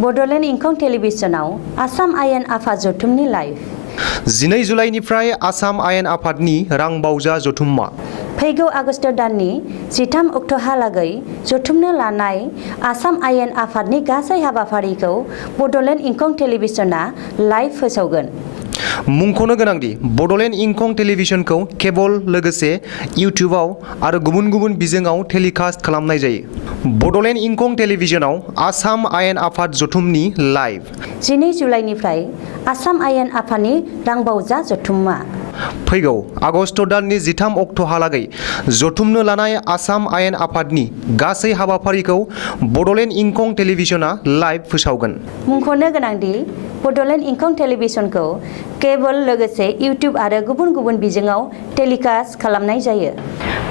बड'लेण्ड इंखं टेलिभिजनाव आसाम आयेन आफाद जथुमनि लाइभ 12 जुलाइनिफ्राय आसाम आयेन आफादनि रां बावजा जथुम्मा फैगौ आगस्ट दाननि 13 अक्ट'हालागै जथुमनो लानाय आसाम आयेन आफादनि गासै हाबाफारिखौ बड'लेण्ड इंखं टेलिभिजना लाइभ फोसावगोन। मुंख'नो गोनांदि बड'लेण्ड इंखं टेलिभिजनखौ केबल लोगोसे इउटिउबआव आरो गुबुन गुबुन बिजोङाव टेलिकास्ट खालामनाय जायो। बड'लेण्ड इंखं टेलिभिजनाव आसाम आयेन आफाद जथुमनि लाइभ 12 जुलाइनिफ्राय आसाम आयेन आफादनि रांबावजा जथुम्मा फैगौ आगस्ट दाननि 13 अक्ट'हालागै जथुमनो लानाय आसाम आयेन आफादनि गासै हाबाफारिखौ बड'लेण्ड इंखं टेलिभिजना लाइभ फोसावगोन। मुंख'नो गोनांदि बड'लेण्ड इंखं टेलिभिजनखौ केबल लोगोसे इउटिउब आरो गुबुन गुबुन बिजोङाव टेलिकास्ट खालामनाय जायो।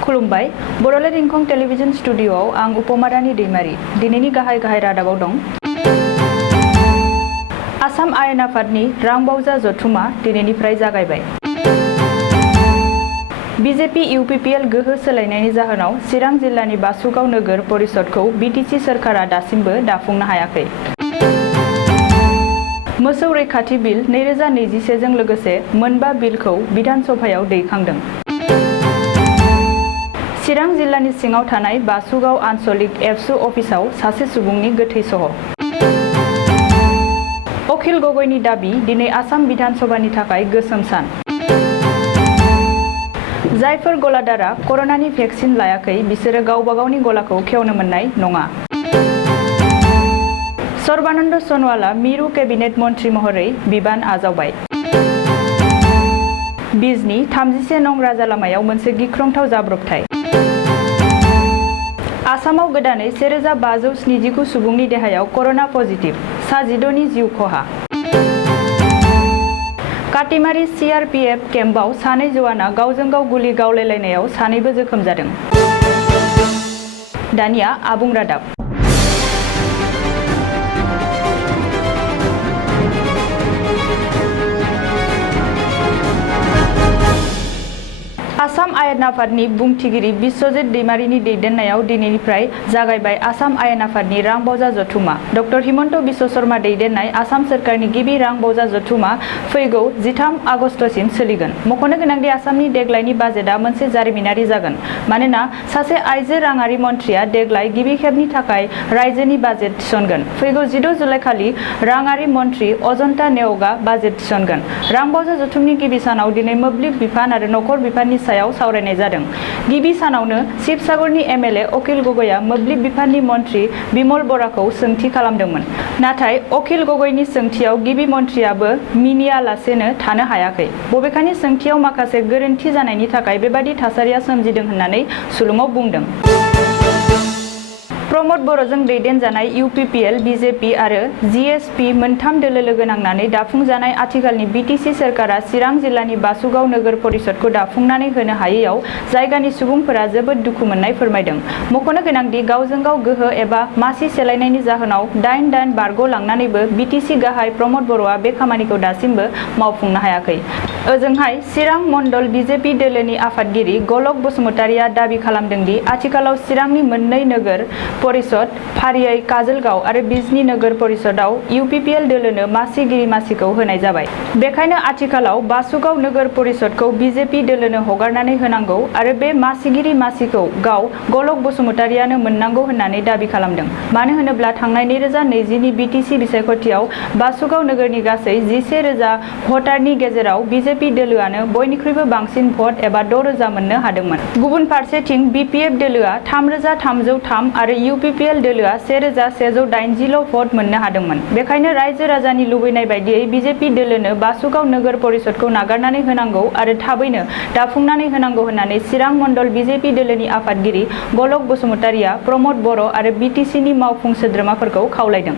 खुलुमबाय, बड'लेण्ड इंखं टेलिभिजन स्टुडिअ'आव आं उपमारानि दैमारि। दिनैनि गाहाय रादाबाव दं। आसाम आयेन आफादनि रांबावजा जथुमा दिनैनिफ्राय जागायबाय। बिजेपि इउपिपिएल गोहो सोलायनायनि जाहोनाव चिरां जिल्लानि बासुगाव नोगोर परिषदखौ बिटिसि सोरखारा दासिमबो दाफुंनो हायाखै। मोसौ रैखाथि बिल 2021 जों लोगोसे मोनबा बिलखौ बिधान सभायाव दैखांदों। चिरां जिल्लानि सिङाव थानाय बासुगाव आन्सलिक एबसु अफिसाव सासे सुबुंनि गोथै सह। अखिल गगैनि दाबि दिनै आसाम बिधान सभानि थाखाय गोसोम सान। जायफोर गलादारा कर'नानि भेक्सिन लायाखै बिसोरो गावबा गावनि गलाखौ खेवनो मोननाय नङा। सर्बानन्द सनवाला मिरु केबिनेट मन्त्रि महरै बिबान आजावबाय। बिजनि 31 नं राजा लामायाव मोनसे गिख्रंथाव जाब्रबथाय। आसामाव गोदानै 1579 सुबुंनि देहायाव कर'ना पजिटिभ, सा 12 नि जिउ खहा। काटिमारि CRPF केम्पआव सानै जवाना गावजों गाव गुलि गावलायलायनायाव सानैबो जोखोम जादों। दानिया आबुं रादाब। आसाम आयेन आफादनि बुंथिगिरि बिश्वजित दैमारिनि दैदेननायाव दिनैनिफ्राय जागायबाय आसाम आयेन आफादनि रांबावजा जथुमा। डक्टर हिमन्त बिश्व शर्मा दैदेननाय आसाम सोरखारनि गिबि रांबावजा जथुमा फैगौ 13 आगस्तसिम सोलिगोन। मख'नो गोनांदि आसामनि देग्लायनि बाजेटआ मोनसे जारिमिनारि जागोन। मानोना सासे आइजो राङारि मन्थ्रिया देग्लाय गिबि खेबनि थाखाय रायजोनि बाजेट थिसनगोन। फैगौ 16 जुलाइखालि राङारि मन्थ्रि अजन्ता नेवगा बाजेट थिसनगोन। रांबावजा जथुमनि गिबि सानाव दिनै मोब्लिब बिफान आरो नखर बिफाननि सायाव सावरायनाय जादों। गिबि सानावनो शिबसागरनि MLA अखिल गगैया मोब्लिब बिफाननि मन्थ्रि बिमल बराखौ सोंथि खालामदोंमोन। नाथाय अखिल गगैनि सोंथियाव गिबि मन्थ्रियाबो मिनियालासेनो थानो हायाखै। बबेखानि सोंथियाव माखासे गोरोन्थि जानायनि थाखाय बेबादि थासारिया सोमजिदों होननानै सुलुङाव बुंदों। प्रमद बर'जों दैदेनजानाय UPPL, BJP आरो GSP मोनथाम दोलो लोगो नांनानै दाफुंजानाय आथिखालनि बिटिसि सोरखारा चिरां जिल्लानि बासुगाव नोगोर परिषदखौ दाफुंनानै होनो हायैयाव जायगानि सुबुंफोरा जोबोद दुखु मोननाय फोरमायदों। मख'नो गोनांदि गावजों गाव गोहो एबा मासि सेलायनायनि जाहोनाव दाइन बारग'लांनानैबो बिटिसि गाहाय प्रमद बर'आ बे खामानिखौ दासिमबो मावफुंनो हायाखै। ओजोंहाय चिरां मण्डल BJP दोलोनि आफादगिरि गलक बसुमतारिया दाबि खालामदोंदि आथिखालाव चिरांनि मोननै नोगोर परिषद फारियै काजलगाव आरो बिजनी नोगोर परिषदआव UPPL दोलोनो मासिगिरि मासिखौ होनाय जाबाय। बेखायनो आथिखालाव बासुगाव नोगोर परिषदखौ BJP दोलोनो हगारनानै होनांगौ आरो बे मासिगिरि मासिखौ गाव गलक बसुमतारियानो मोननांगौ होननानै दाबि खालामदों। मानो होनोब्ला थांनाय 2020 नि बिटिसि बिसायख'थियाव बासुगाव नोगोरनि गासै 11,000 भटारनि गेजेराव BJP दोलोआनो बयनिख्रुइबो बांसिन भट एबा 6,000 मोननो हादोंमोन। गुबुन फारसेथिं BPF दोलोआ 3,303 आरो UPPL दोलोआ 1,180 भट मोननो हादोंमोन। बेखायनो रायजो राजानि लुबैनाय बायदियै BJP दोलोनो बासुगाव नोगोर परिषदखौ नागारनानै होनांगौ आरो थाबैनो दाफुंनानै होनांगौ होननानै चिरां मण्डल BJP दोलोनि आफादगिरि गलक बसुमतारिया प्रमद बर' आरो BTC नि मावफुं सोद्रोमाफोरखौ खावलायदों।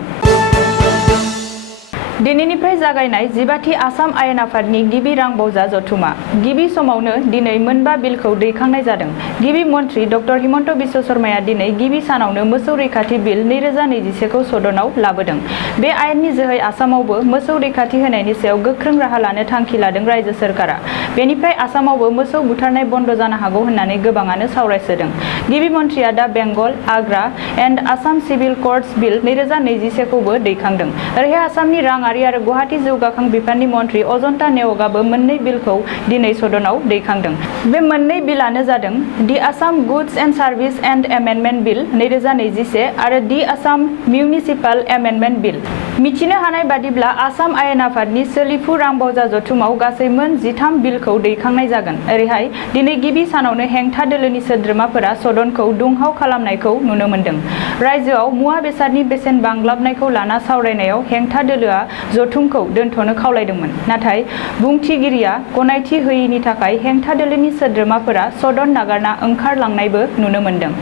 दिनैनिफ्राय जागायनाय 15थि आसाम आयेन आफादनि गिबि रां बावजा जथुमा। गिबि समावनो दिनै मोनबा बिलखौ दैखांनाय जादों। गिबि मन्थ्रि डक्टर हिमन्त बिश्व शर्माया दिनै गिबि सानावनो मोसौ रैखाथि बिल 2021 खौ सदनाव लाबोदों। बे आयेननि जोहै आसामावबो मोसौ रैखाथि होनायनि सायाव गोख्रों राहा लानो थांखि लादों रायजो सोरखारा। बेनिफ्राय आसामावबो मोसौ बुथारनाय बन्द जानो हागौ होननानै गोबाङानो सावरायसोदों। गिबि मन्थ्रिया दा बेंगल, आग्रा एन्ड आसाम सिभिल कर्टस बिल 2021 खौबो दैखांदों। ओरैहाय आसामनि राङारि आरो गुवाहाटि जौगाखां बिफाननि मन्थ्रि अजन्ता नेवगाबो मोननै बिलखौ दिनै सदनाव दैखांदों। बे मोननै बिलानो जादों the Assam goods and services and amendment bill 2021 आरो the Assam municipal amendment bill. मिथिनो हानाय बादिब्ला आसाम आयेन आफादनि सोलिफु रां बावजा जथुमाव गासै मोन 13 बिलखौ दैखांनाय जागोन। ओरैहाय दिनै गिबि सानावनो हेंथा दोलोनि सोद्रोमाफोरा सदनखौ दुंहाव खालामनायखौ नुनो मोन्दों। रायजोआव मुवा बेसादनि बेसेन बांग्लाबनायखौ लाना सावरायनायाव हेंथा दोलोआ जथुमखौ दोनथ'नो खावलायदोंमोन। नाथाय बुंथिगिरिया गनायथि होयिनि थाखाय हेंथा दोलोनि सोद्रोमाफोरा सदन नागारना ओंखारलांनायबो नुनो मोन्दों।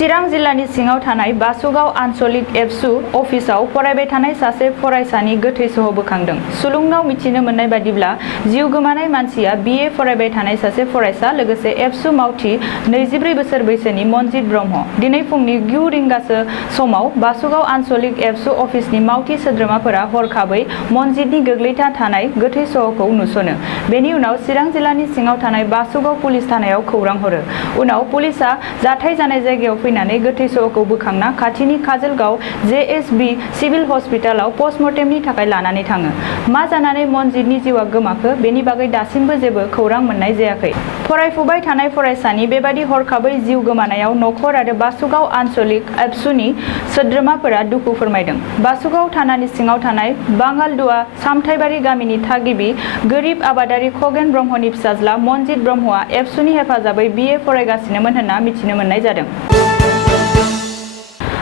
चिरां जिल्लानि सिङाव थानाय बासुगाव आन्सलिक एबसु अफिसाव फरायबाय थानाय सासे फरायसानि गोथै सह बोखांदों। सुलुंनाव मिथिनो मोननाय बादिब्ला जिउ गोमानाय मानसिया BA फरायबाय थानाय सासे फरायसा लोगोसे एबसु मावथि 24 बोसोर बैसोनि मनजित ब्रह्म। दिनै फुंनि 9 रिंगासो समाव बासुगाव आन्सलिक एबसु अफिसनि मावथि सोद्रोमाफोरा हरखाबै मनजितनि गोग्लैना थानाय गोथै सहखौ नुसनो। बेनि उनाव चिरां जिल्लानि सिङाव थानाय बासुगाव पुलिस थानायाव खौरां हरो। उनाव पुलिसआ जाथाय जानाय जायगायाव फैनानै गोथै सहखौ बोखांना खाथिनि काजलगाव JSB सिभिल हस्पिटालाव पस्टमर्टेमनि थाखाय लानानै थाङो। मा जानानै मनजितनि जिउआ गोमाखो बेनि बागै दासिमबो जेबो खौरां मोननाय जायाखै। फरायफुबाय थानाय फरायसानि बेबादि हरखाबै जिउ गोमानायाव नखर आरो बासुगाव आन्सलिक एबसुनि सोद्रोमाफोरा दुखु फोरमायदों। बासुगाव थानानि सिङाव थानाय बाङालदुवा सामथाइबारि गामिनि थागिबि गोरिब आबादारि खगेन ब्रह्मनि फिसाज्ला मनजित ब्रह्मआ एबसुनि हेफाजाबै BA फरायगासिनोमोन होनना मिथिनो मोननाय जादों।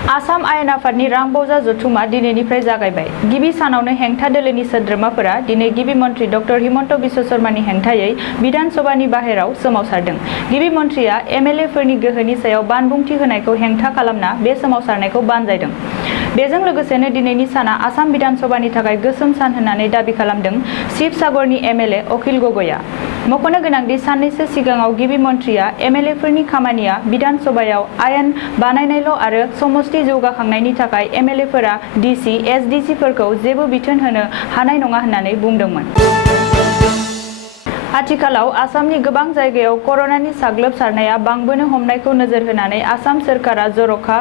आसाम आयेन आफादनि रां बावजा जथुमा दिनैनिफ्राय जागायबाय। गिबि सानावनो हेंथा दोलोनि सोद्रोमाफोरा दिनै गिबि मन्थ्रि डक्टर हिमन्त बिश्व शर्मानि हेंथायै बिधान सभानि बाहेराव सोमावसारदों। गिबि मन्थ्रिया MLA फोरनि गोहोनि सायाव बानबुंथि होनायखौ हेंथा खालामना बे सोमावसारनायखौ बानजायदों। बेजों लोगोसेनो दिनैनि साना आसाम बिधान सभानि थाखाय गोसोम सान होननानै दाबि खालामदों शिबसागरनि MLA अखिल गगैआ। मख'नो गोनांदि साननैसो सिगाङाव गिबि मन्थ्रिया MLA फोरनि खामानिया बिधान सभायाव आयेन बानायनायल' आरो समष्टि जौगाखांनायनि थाखाय MLA फोरा DC, SDC फोरखौ जेबो बिथोन होनो हानाय नङा होननानै बुंदोंमोन। आथिखालाव आसामनि गोबां जायगायाव कर'नानि साग्लोबसारनाया बांबोनो हमनायखौ नोजोर होनानै आसाम सोरखारा जर'खा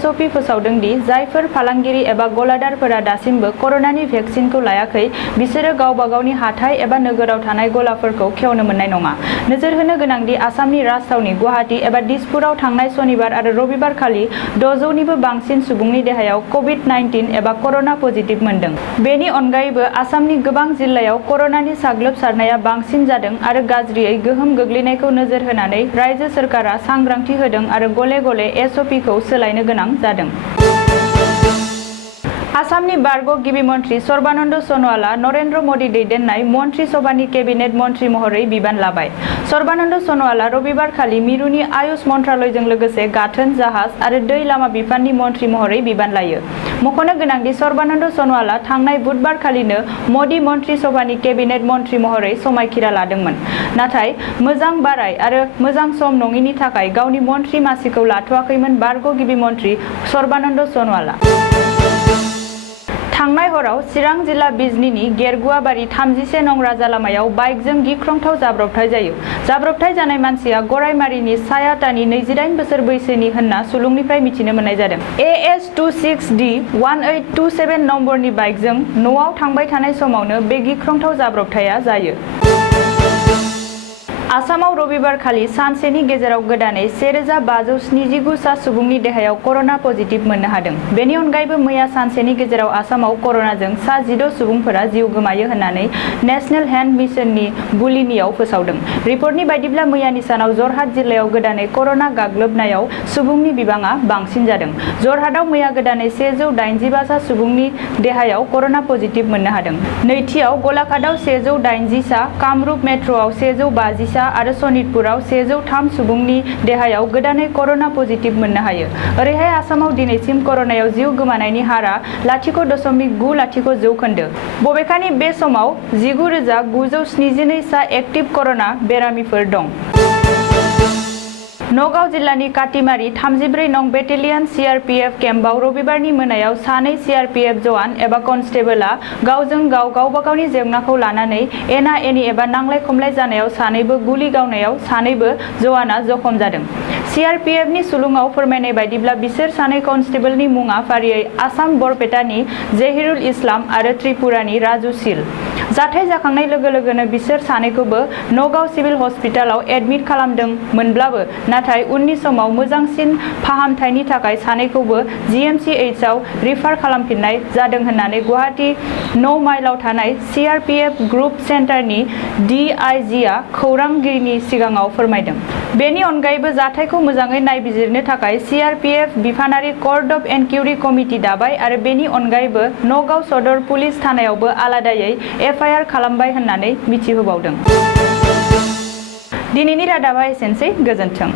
SOP फोसावदों दि जायफोर फालांगिरि एबा गलादारफोरा दासिमबो कर'नानि भेक्सिनखौ लायाखै बिसोरो गावबा गावनि हाथाइ एबा नोगोराव थानाय गलाफोरखौ खेवनो मोननाय नङा। नोजोर होनो गोनांदि आसामनि राजथावनि गुवाहाटि एबा दिसपुराव थांनाय सनिबार आरो रबिबार खालि 600 निबो बांसिन सुबुंनि देहायाव COVID-19 एबा कर'ना पजिटिभ मोनदों। बेनि अनगायैबो आसामनि गोबां जिल्लायाव कर'नानि साग्लोबसारनाया बांसिन जादों आरो गाज्रियै गोहोम गोग्लैनायखौ नोजोर होनानै रायजो सोरखारा सांग्रांथि होदों आरो गले गले SOP खौ सोलायनो गोनां जादों। आसामनि बारग' गिबि मन्थ्रि सर्बानन्द सन'वालआ नरेन्द्र मदि दैदेननाय मन्त्रि सभानि केबिनेट मन्थ्रि महरै बिबान लाबाय। सर्बानन्द सन'वालआ रबिबार खालि मिरुनि आयुष मन्त्रालयजों लोगोसे गाथोन, जाहाज आरो दै लामा बिफाननि मन्थ्रि महरै बिबान लायो। मख'नो गोनांदि सर्बानन्द सन'वालआ थांनाय बुधबार खालिनो मदि मन्त्रि सभानि केबिनेट मन्थ्रि महरै समायखिरा लादोंमोन। नाथाय मोजां बाराय आरो मोजां सम नङिनि थाखाय गावनि मन्थ्रि मासिखौ लाथ'वाखैमोन बारग' गिबि मन्थ्रि सर्बानन्द सन'वालआ। थांनाय हराव चिरां जिल्ला बिजनीनि गेरगुवाबारि 31 नं राजा लामायाव बाइकजों गिख्रंथाव जाब्रबथाय जायो। जाब्रबथाय जानाय मानसिया गरायमारिनि सायातानि 28 बोसोर बैसोनि होनना सुलुंनिफ्राय मिथिनो मोननाय जादों। AS 26D 1827 नम्बरनि बाइकजों न'आव थांबाय थानाय समावनो बे गिख्रंथाव जाब्रबथाया जायो। आसामाव रबिबार खालि सानसेनि गेजेराव गोदानै 1579 सा सुबुंनि देहायाव कर'ना पजिटिभ मोननो हादों। बेनि अनगायैबो मैया सानसेनि गेजेराव आसामाव कर'नाजों सा 16 सुबुंफोरा जिउ गोमायो होननानै नेशनेल हेल्थ मिशननि बुलिनियाव फोसावदों। रिपर्टनि बायदिब्ला मैयानि सानाव जरहाट जिल्लायाव गोदानै कर'ना गाग्लोबनायाव सुबुंनि बिबाङा बांसिन जादों। जरहाटआव मैया गोदानै 185 सा सुबुंनि देहायाव कर'ना पजिटिभ मोननो हादों। नैथियाव गलाघाटआव 180 सा, कामरुप मेट्र'आव 150 सा बाक्सा आरो सनितपुराव 103 सुबुंनि देहायाव गोदानै करोना पजिटिभ मोननो हायो। ओरैहाय आसामाव दिनैसिम करोनायाव जिउ गोमानायनि हारा 0.90 जौखोन्दो। बबेखानि बे समाव 19,972 सा एक्टिभ करोना बेरामिफोर दं। नगाव जिल्लानि काटिमारि 34 नं बेटेलियन CRPF केम्पआव रबिबारनि मोनायाव सानै CRPF जवान एबा कनस्टेबलआ गावजों गाव गावबा गावनि जेंनाखौ लानानै एना एनि एबा नांलाय खमलाय जानायाव सानैबो गुलि गावनायाव सानैबो जवाना जखम जादों। CRPFनि सुलुङाव फोरमायनाय बायदिब्ला बिसोर सानै कनस्टेबलनि मुङा फारियै आसाम बरपेटानि जहिरुल इस्लाम आरो त्रिपुरानि राजु सिल। जाथाय जाखांनाय लोगो लोगोनो बिसोर सानैखौबो नगाव सिभिल हस्पिटालाव एडमिट खालामदोंमोनब्लाबो नाथाय उननि समाव मोजांसिन फाहामथायनि थाखाय सानैखौबो GMCH आव रिफार खालामफिननाय जादों होननानै गुवाहाटी 9 माइलआव थानाय CRPF ग्रुप सेन्टारनि DIGआ खौरांगिरिनि सिगाङाव फोरमायदों। बेनि अनगायैबो जाथायखौ मोजाङै नायबिजिरनो थाखाय CRPF बिफानारि कर्ट अफ एनक्वायरि कमिटि दाबाय आरो बेनि अनगायैबो नगाव सदर पुलिस थानायावबो आलादायै FIR खालामबाय होननानै मिथिहोबावदों। दिनैनि रादाबा एसेनोसै, गोजोन्थों।